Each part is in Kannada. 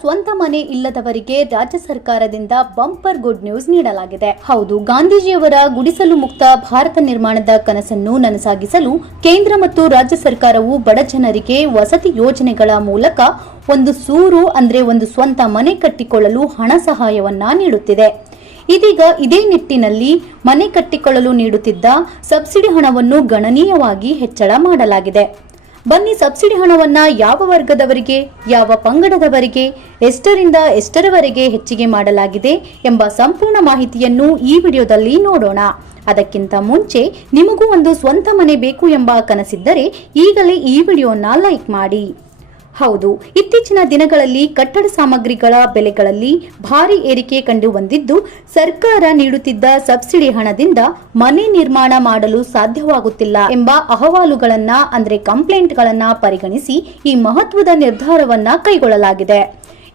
ಸ್ವಂತ ಮನೆ ಇಲ್ಲದವರಿಗೆ ರಾಜ್ಯ ಸರ್ಕಾರದಿಂದ ಬಂಪರ್ ಗುಡ್ ನ್ಯೂಸ್ ನೀಡಲಾಗಿದೆ. ಹೌದು, ಗಾಂಧೀಜಿಯವರ ಗುಡಿಸಲು ಮುಕ್ತ ಭಾರತ ನಿರ್ಮಾಣದ ಕನಸನ್ನು ನನಸಾಗಿಸಲು ಕೇಂದ್ರ ಮತ್ತು ರಾಜ್ಯ ಸರ್ಕಾರವು ಬಡ ಜನರಿಗೆ ವಸತಿ ಯೋಜನೆಗಳ ಮೂಲಕ ಒಂದು ಸೂರು ಅಂದ್ರೆ ಒಂದು ಸ್ವಂತ ಮನೆ ಕಟ್ಟಿಕೊಳ್ಳಲು ಹಣ ಸಹಾಯವನ್ನ ನೀಡುತ್ತಿದೆ. ಇದೀಗ ಇದೇ ನಿಟ್ಟಿನಲ್ಲಿ ಮನೆ ಕಟ್ಟಿಕೊಳ್ಳಲು ನೀಡುತ್ತಿದ್ದ ಸಬ್ಸಿಡಿ ಹಣವನ್ನು ಗಣನೀಯವಾಗಿ ಹೆಚ್ಚಳ ಮಾಡಲಾಗಿದೆ. ಬನ್ನಿ, ಸಬ್ಸಿಡಿ ಹಣವನ್ನ ಯಾವ ವರ್ಗದವರಿಗೆ, ಯಾವ ಪಂಗಡದವರಿಗೆ, ಎಷ್ಟರಿಂದ ಎಷ್ಟರವರೆಗೆ ಹೆಚ್ಚಿಗೆ ಮಾಡಲಾಗಿದೆ ಎಂಬ ಸಂಪೂರ್ಣ ಮಾಹಿತಿಯನ್ನು ಈ ವಿಡಿಯೋದಲ್ಲಿ ನೋಡೋಣ. ಅದಕ್ಕಿಂತ ಮುಂಚೆ ನಿಮಗೂ ಒಂದು ಸ್ವಂತ ಮನೆ ಬೇಕು ಎಂಬ ಕನಸಿದ್ದರೆ ಈಗಲೇ ಈ ವಿಡಿಯೋನ ಲೈಕ್ ಮಾಡಿ. ಹೌದು, ಇತ್ತೀಚಿನ ದಿನಗಳಲ್ಲಿ ಕಟ್ಟಡ ಸಾಮಗ್ರಿಗಳ ಬೆಲೆಗಳಲ್ಲಿ ಭಾರಿ ಏರಿಕೆ ಕಂಡು ಬಂದಿದ್ದು, ಸರ್ಕಾರ ನೀಡುತ್ತಿದ್ದ ಸಬ್ಸಿಡಿ ಹಣದಿಂದ ಮನೆ ನಿರ್ಮಾಣ ಮಾಡಲು ಸಾಧ್ಯವಾಗುತ್ತಿಲ್ಲ ಎಂಬ ಅಹವಾಲುಗಳನ್ನ ಅಂದ್ರೆ ಕಂಪ್ಲೇಂಟ್ಗಳನ್ನ ಪರಿಗಣಿಸಿ ಈ ಮಹತ್ವದ ನಿರ್ಧಾರವನ್ನ ಕೈಗೊಳ್ಳಲಾಗಿದೆ.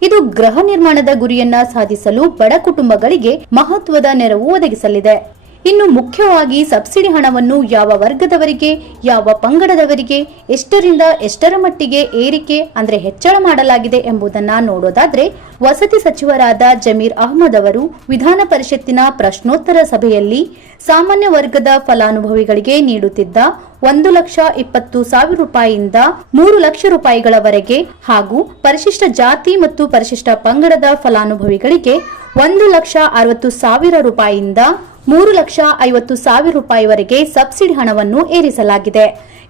ಇದು ಗೃಹ ನಿರ್ಮಾಣದ ಗುರಿಯನ್ನ ಸಾಧಿಸಲು ಬಡ ಕುಟುಂಬಗಳಿಗೆ ಮಹತ್ವದ ನೆರವು ಒದಗಿಸಲಿದೆ. ಇನ್ನು ಮುಖ್ಯವಾಗಿ ಸಬ್ಸಿಡಿ ಹಣವನ್ನು ಯಾವ ವರ್ಗದವರಿಗೆ, ಯಾವ ಪಂಗಡದವರಿಗೆ, ಎಷ್ಟರಿಂದ ಎಷ್ಟರ ಮಟ್ಟಿಗೆ ಏರಿಕೆ ಅಂದ್ರೆ ಹೆಚ್ಚಳ ಮಾಡಲಾಗಿದೆ ಎಂಬುದನ್ನ ನೋಡೋದಾದ್ರೆ, ವಸತಿ ಸಚಿವರಾದ ಜಮೀರ್ ಅಹ್ಮದ್ ಅವರು ವಿಧಾನ ಪರಿಷತ್ತಿನ ಪ್ರಶ್ನೋತ್ತರ ಸಭೆಯಲ್ಲಿ ಸಾಮಾನ್ಯ ವರ್ಗದ ಫಲಾನುಭವಿಗಳಿಗೆ ನೀಡುತ್ತಿದ್ದ 1,20,000 ರೂಪಾಯಿಯಿಂದ 3 ಲಕ್ಷ ರೂಪಾಯಿಗಳವರೆಗೆ ಹಾಗೂ ಪರಿಶಿಷ್ಟ ಜಾತಿ ಮತ್ತು ಪರಿಶಿಷ್ಟ ಪಂಗಡದ ಫಲಾನುಭವಿಗಳಿಗೆ 1,60,000 ರೂಪಾಯಿಯಿಂದ 3,50,000 ರೂಪಾಯಿವರೆಗೆ ಸಬ್ಸಿಡಿ ಹಣವನ್ನು ಏರಿಸಲಾಗಿದೆ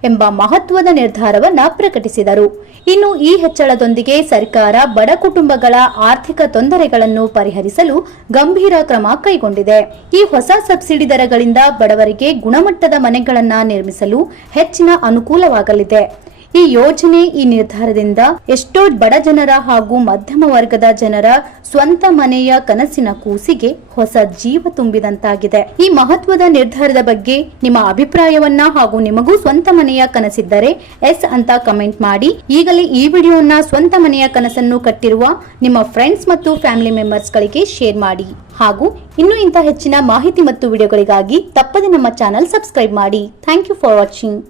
ಎಂಬ ಮಹತ್ವದ ನಿರ್ಧಾರವನ್ನ ಪ್ರಕಟಿಸಿದರು. ಇನ್ನು ಈ ಹೆಚ್ಚಳದೊಂದಿಗೆ ಸರ್ಕಾರ ಬಡ ಕುಟುಂಬಗಳ ಆರ್ಥಿಕ ತೊಂದರೆಗಳನ್ನು ಪರಿಹರಿಸಲು ಗಂಭೀರ ಕ್ರಮ ಕೈಗೊಂಡಿದೆ. ಈ ಹೊಸ ಸಬ್ಸಿಡಿ ದರಗಳಿಂದ ಬಡವರಿಗೆ ಗುಣಮಟ್ಟದ ಮನೆಗಳನ್ನ ನಿರ್ಮಿಸಲು ಹೆಚ್ಚಿನ ಅನುಕೂಲವಾಗಲಿದೆ. ಈ ಯೋಜನೆ, ಈ ನಿರ್ಧಾರದಿಂದ ಎಷ್ಟೋ ಬಡ ಜನರ ಹಾಗೂ ಮಧ್ಯಮ ವರ್ಗದ ಜನರ ಸ್ವಂತ ಮನೆಯ ಕನಸಿನ ಕೂಸಿಗೆ ಹೊಸ ಜೀವ ತುಂಬಿದಂತಾಗಿದೆ. ಈ ಮಹತ್ವದ ನಿರ್ಧಾರದ ಬಗ್ಗೆ ನಿಮ್ಮ ಅಭಿಪ್ರಾಯವನ್ನ ಹಾಗೂ ನಿಮಗೂ ಸ್ವಂತ ಮನೆಯ ಕನಸಿದ್ದರೆ ಎಸ್ ಅಂತ ಕಮೆಂಟ್ ಮಾಡಿ. ಈಗಲೇ ಈ ವಿಡಿಯೋನ ಸ್ವಂತ ಮನೆಯ ಕನಸನ್ನು ಕಟ್ಟಿರುವ ನಿಮ್ಮ ಫ್ರೆಂಡ್ಸ್ ಮತ್ತು ಫ್ಯಾಮಿಲಿ ಮೆಂಬರ್ಸ್ ಗಳಿಗೆ ಶೇರ್ ಮಾಡಿ. ಹಾಗೂ ಇನ್ನೂ ಇಂಥ ಹೆಚ್ಚಿನ ಮಾಹಿತಿ ಮತ್ತು ವಿಡಿಯೋಗಳಿಗಾಗಿ ತಪ್ಪದೆ ನಮ್ಮ ಚಾನೆಲ್ ಸಬ್ಸ್ಕ್ರೈಬ್ ಮಾಡಿ. Thank you for watching.